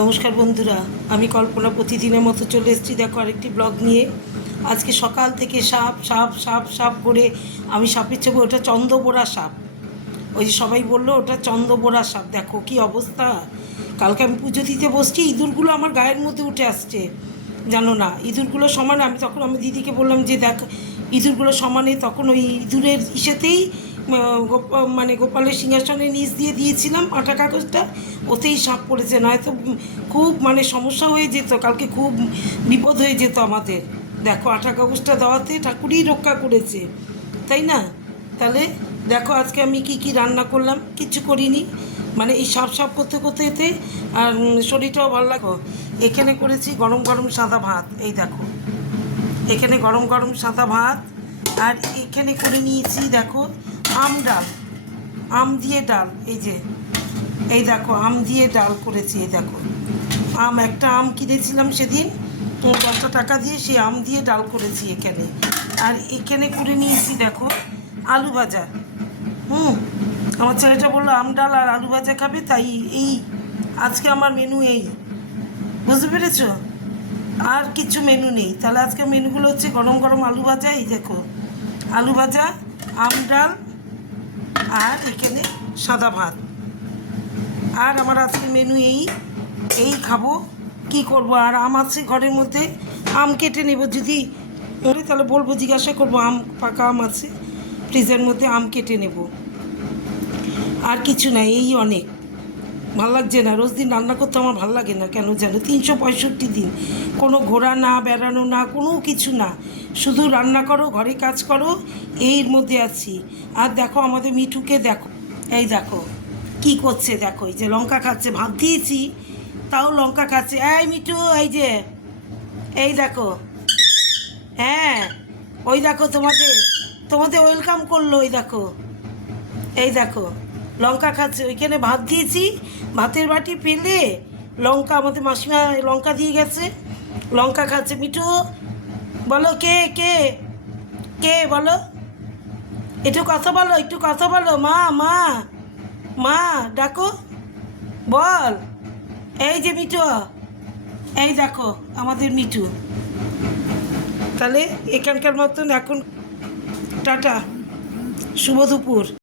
নমস্কার বন্ধুরা, আমি কল্পনা প্রতিদিনের মতো চলে এসেছি। দেখো আরেকটি ব্লগ নিয়ে। আজকে সকাল থেকে সাপ সাপ সাপ সাপ করে আমি সাপের ছবি, ওটা চন্দ্রবোরা সাপ। ওই যে সবাই বললো ওটা চন্দ্রবোরা সাপ। দেখো কি অবস্থা। কালকে আমি পুজো দিতে বসছি, ইঁদুরগুলো আমার গায়ের মধ্যে উঠে আসছে, জানো না। ইঁদুরগুলো সমানে, আমি তখন আমি দিদিকে বললাম যে দেখ ইঁদুরগুলো সমানে, তখন ওই ইঁদুরের ইসেতেই মানে গোপালের সিংহাসনের নিচ দিয়ে দিয়েছিলাম আটা কাগজটা, ওতেই সাপ পড়েছে। নয়তো খুব মানে সমস্যা হয়ে যেত, কালকে খুব বিপদ হয়ে যেত আমাদের। দেখো আটা কাগজটা দেওয়াতে ঠাকুরই রক্ষা করেছে, তাই না? তাহলে দেখো আজকে আমি কি কি রান্না করলাম, কিচ্ছু করিনি, মানে এই সাপ সাপ করতে করতে এতে আর শরীরটাও ভালো লাগো। এখানে করেছি গরম গরম সাদা ভাত, এই দেখো এখানে গরম গরম সাদা ভাত। আর এখানে করে নিয়েছি দেখো আম ডাল, আম দিয়ে ডাল। এই যে এই দেখো আম দিয়ে ডাল করেছি। এই দেখো একটা আম কিনেছিলাম সেদিন 10 টাকা দিয়ে, সেই আম দিয়ে ডাল করেছি এখানে। আর এখানে করে নিয়েছি দেখো আলু ভাজা। আমার ছেলেটা বললো আম ডাল আর আলু ভাজা খাবে, তাই এই আজকে আমার মেনু এই, বুঝতে পেরেছ? আর কিছু মেনু নেই। তাহলে আজকে মেনুগুলো হচ্ছে গরম গরম আলু ভাজা, এই দেখো আলু ভাজা, আম ডাল, আর এখানে সাদা ভাত। আর আমার আজকে মেনু এই খাবো, কি করব। আর আম আছে ঘরের মধ্যে, আম কেটে নেব, যদি তাহলে বলবো, জিজ্ঞাসা করবো। আম পাকা আম আছে ফ্রিজের মধ্যে, আম কেটে নেব। আর কিছু নাই, এই অনেক। ভাল লাগছে না, রোজ দিন রান্না করতে আমার ভাল লাগে না কেন জানো। 365 দিন কোনো ঘোরা না, বেড়ানো না, কোনো কিছু না, শুধু রান্না করো, ঘরে কাজ করো, এর মধ্যে আছি। আর দেখো আমাদের মিঠুকে দেখো, এই দেখো কি করছে, দেখো এই যে লঙ্কা খাচ্ছে, ভাত দিয়েছি তাও লঙ্কা খাচ্ছে। এই মিঠু, এই যে এই দেখো, হ্যাঁ ওই দেখো তোমাদের তোমাদের ওয়েলকাম করলো। ওই দেখো এই দেখো লঙ্কা খাচ্ছে, ওইখানে ভাত দিয়েছি, ভাতের বাটি পেলে লঙ্কা, আমাদের মাসিমা লঙ্কা দিয়ে গেছে, লঙ্কা খাচ্ছে। মিঠু বলো, কে কে কে বলো, একটু কথা বলো, একটু কথা বলো। মা মা মা ডাকো, বল। এই যে মিঠু, এই দেখো আমাদের মিঠু। তাহলে এখানকার মতন এখন টাটা, শুভ দুপুর।